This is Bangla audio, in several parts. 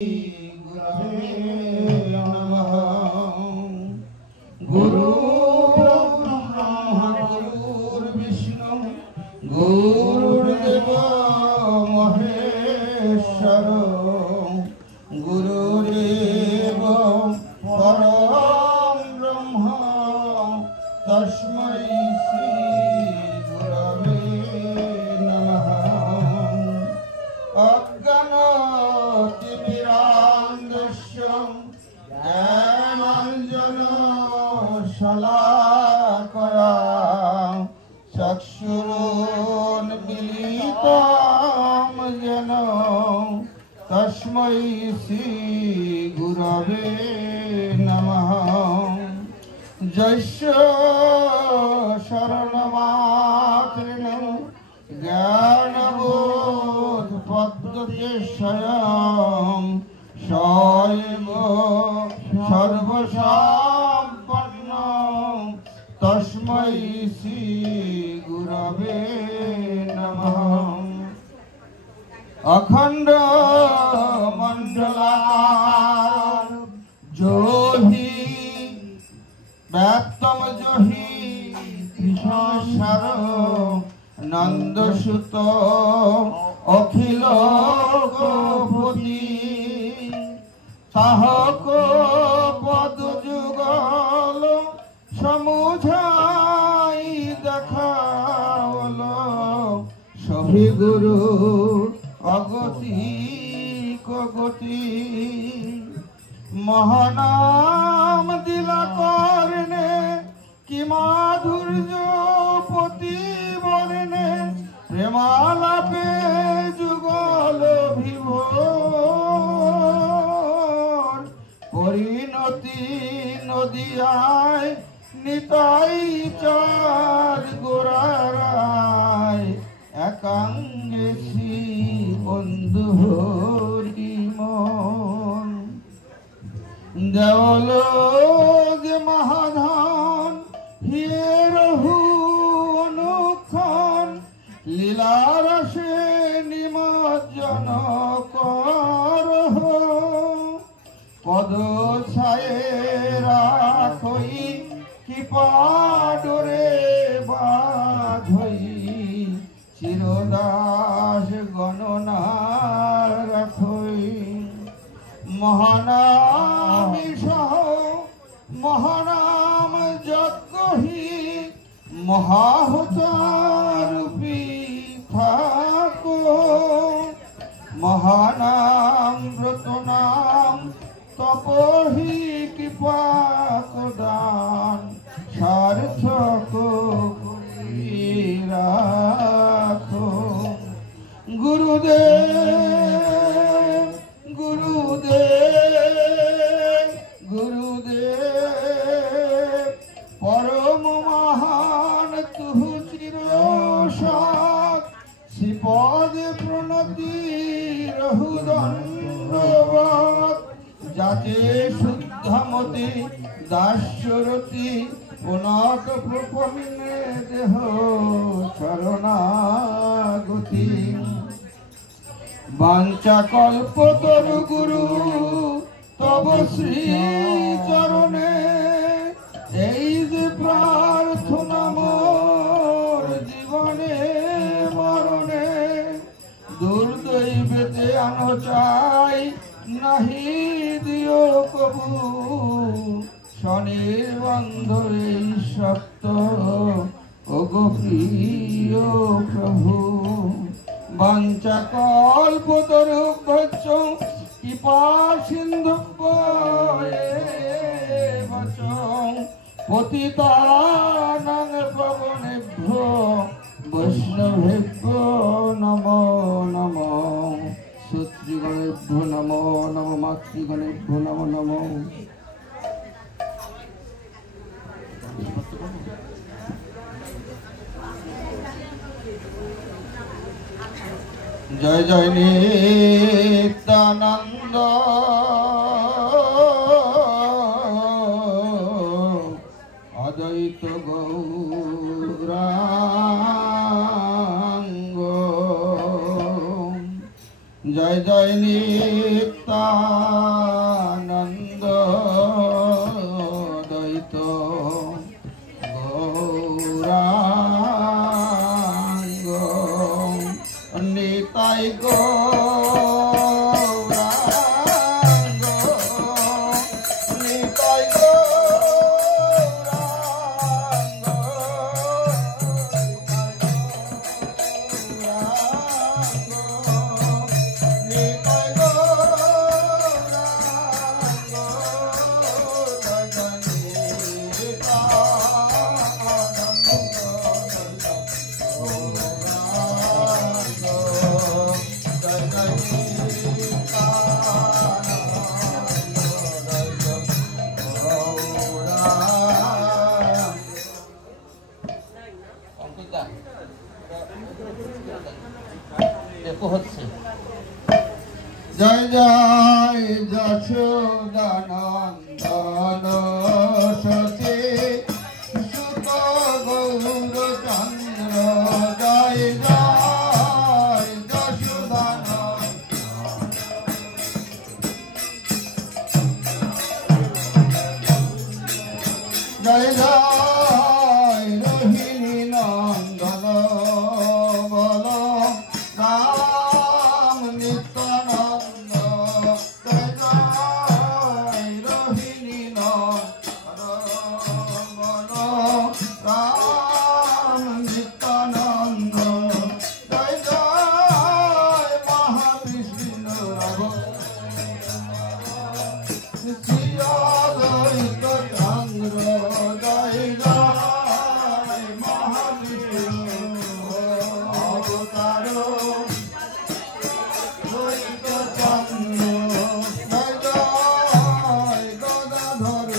गुरवे नमः। गुरुर्ब्रह्मा गुरुर्विष्णु गुरुर्देवो महेश्वर गुरुरेव परं ब्रह्म तस्मै श्री गुरवे नमः। शलाकया चक्षुरुन्मीलितं येन तस्मै श्री गुरवे नमः। जस्य शरणमात्रेण ज्ञानबोधपद्धतिशयं सैव सर्वसम्पन्नं तस्मै श्री गुरवे नमः। अखंड मंडलाकार जोहि व्याप्तम जोहि त्रिसंसार नंदसुत अखिल गोपति साहक पद जुगल समुझाई देखावल सभी गुरु अगति कगति महानाम दिला करने कि माधुर्य पति बरने प्रेमालापे जुगल विभोर परिणति नदियाय निताई चार गोराराय एकांगे श्री बंधु हरि मन देवल जे महाधान हिए रहु अनुक्षण लीलारसे निमज्जन करहो पद छाये राखई कृपा डोरे बाधई चिरदास गणना रखई महानामी सह महानाम यज्ञहि महाहुतारूपी थाको महानाम व्रतनाम तपोहि कृपा प्रदान सार्थक राखो गुरुदेव गुरुदेव गुरुदेव परम महान तुहु चिरसात श्रीपद प्रणति रहु दंडवत जाते शुद्धमति दास्यरति पुनक प्रपन्ने देह शरणागति वाञ्छा कल्पतरु गुरु तब श्री चरणे এই যে প্রার্থনা মোর জীবনে মরণে দুর্দৈবেতে আনো চাই নাহি দিও কবু স্বনির্বন্ধ এই সত্য ওগো প্রিয় প্রভু বাঞ্ছা কল্পতরুভ্যশ্চ কৃপা সিন্ধুভ্যেব পতিতানাং পাবনেভ্যো বৈষ্ণবেভ্যো নমো নমো সূত্রগণেভ্যো নমো নমো মাতৃগণেভ্যো নমো নমো। जय जय नित्यानंद अद्वैत गौरांग जय जय नित्यानंद নিত্যানন্দ দ্বৈত গৌরাঙ্গ নিতাই গৌরাঙ্গ নিতাই হচ্ছে জয় জয় যশোদানন্দন সতী সুত গৌরচন্দ্র জয় জয় যশোদানন্দ জয় জয় রোহিণী নন্দন বল রাম নিত্যানন্দ জয় জয় রোহিণী নন্দন বল রাম নিত্যানন্দ জয় জয় মহাবিষ্ণু রাম শ্রীঅদ্বৈত চন্দ্র জয় জয় মহাবিষ্ণু অবতার দ্বৈত চন্দ্র জয় জয় গদাধর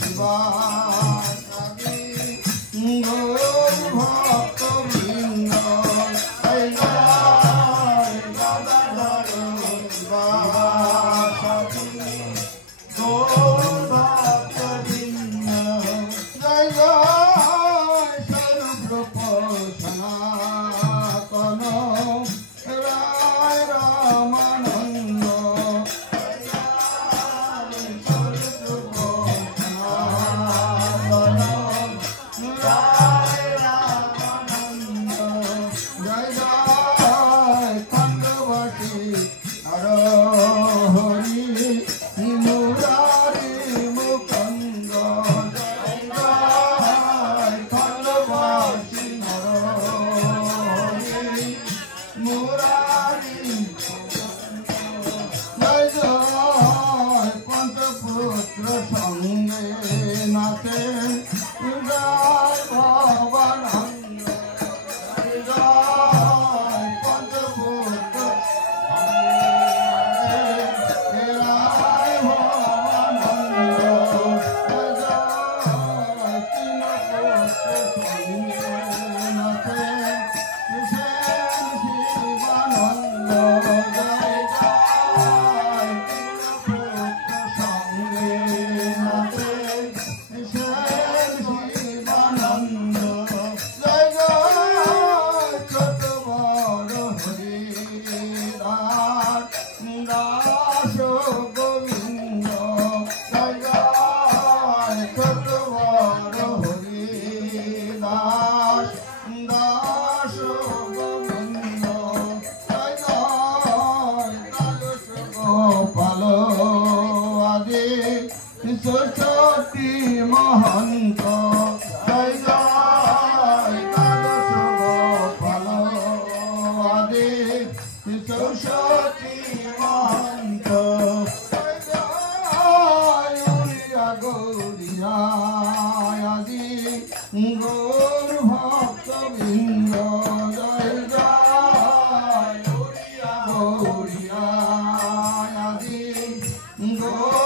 শিবাসাদি গৌর ভক্তবৃন্দ জয় জয় গদাধর শিবাসাদি গৌর ভক্তবৃন্দ জয় জয় স্বরূপ সনাতন রায় রামানন্দ স্বরূপ সনাতন রায় রামানন্দ জয় জয় খণ্ডবাসী নরহরি মুরারি মুকুন্দ জয় জয় খণ্ডবাসী নরহরি মুরারি জয় জয় পঞ্চপুত্র সঙ্গে নাচে জয় ভবানন্দ জয় জয় পঞ্চপুত্র সঙ্গে রায় ভবানন্দ জয় জয় তিন পুত্র সঙ্গে নাচে সেন শিবানন্দ জয় জয় তিন পুত্র সঙ্গে নাচে সেন শিবানন্দ জয় জয় ছোট বড় হরিদাস দাস গোবিন্দ জয় জয় ছোট বড় হরিদাস দাস গোবিন্দ জয় জয় কালস গোপাল আদি সরস্বতী মহন্ত জয় জয় কালস গোপাল আদি সরস্বতী মহন্ত জয় জয় উড়িয়া গৌরিয়া আদি গৌর ভক্তবৃন্দ জয় জয় উড়িয়া গৌরিয়া আদি গৌর